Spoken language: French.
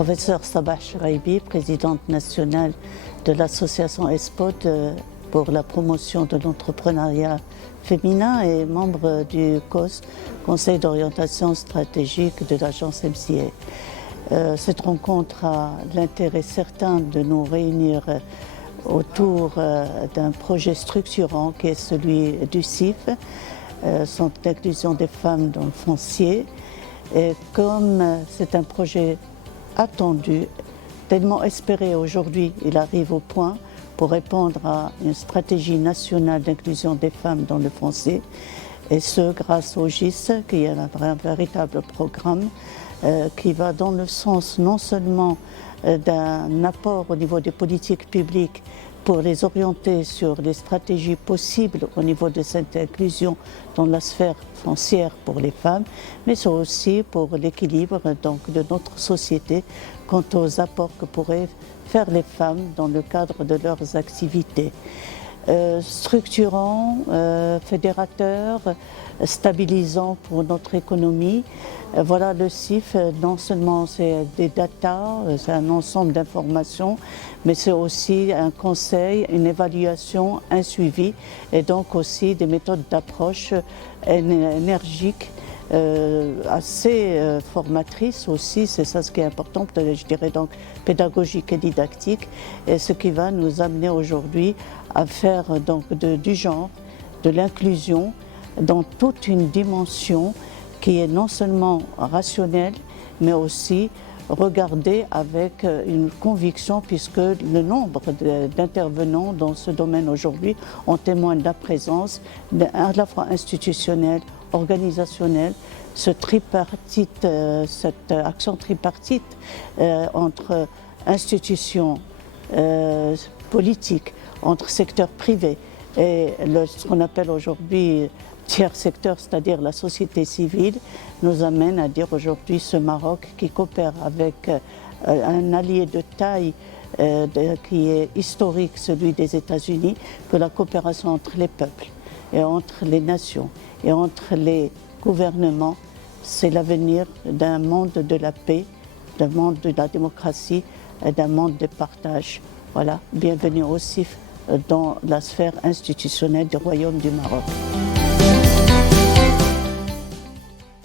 Professeur Sabah Cheraibi, présidente nationale de l'association ESPOD pour la promotion de l'entrepreneuriat féminin et membre du COS, Conseil d'orientation stratégique de l'agence MCA. Cette rencontre a l'intérêt certain de nous réunir autour d'un projet structurant qui est celui du CIF, Centre d'inclusion des femmes dans le foncier. Et comme c'est un projet attendu, tellement espéré aujourd'hui, il arrive au point pour répondre à une stratégie nationale d'inclusion des femmes dans le foncier, et ce grâce au GIS, qui est un véritable programme qui va dans le sens non seulement d'un apport au niveau des politiques publiques pour les orienter sur les stratégies possibles au niveau de cette inclusion dans la sphère foncière pour les femmes, mais c'est aussi pour l'équilibre de notre société quant aux apports que pourraient faire les femmes dans le cadre de leurs activités. Structurant, fédérateur, stabilisant pour notre économie. Voilà, le CIF, non seulement c'est des datas, c'est un ensemble d'informations, mais c'est aussi un conseil, une évaluation, un suivi, et donc aussi des méthodes d'approche énergiques, assez formatrices aussi, c'est ça ce qui est important, je dirais donc pédagogique et didactique, et ce qui va nous amener aujourd'hui à faire donc du genre, de l'inclusion dans toute une dimension qui est non seulement rationnelle, mais aussi regardée avec une conviction, puisque le nombre d'intervenants dans ce domaine aujourd'hui en témoigne de la présence à la fois institutionnelle, organisationnelle, cette action tripartite entre institutions politiques, entre secteur privé et ce qu'on appelle aujourd'hui tiers secteur, c'est-à-dire la société civile, nous amène à dire aujourd'hui ce Maroc qui coopère avec un allié de taille qui est historique, celui des États-Unis, que la coopération entre les peuples et entre les nations et entre les gouvernements, c'est l'avenir d'un monde de la paix, d'un monde de la démocratie et d'un monde de partage. Voilà, bienvenue au CIF dans la sphère institutionnelle du Royaume du Maroc.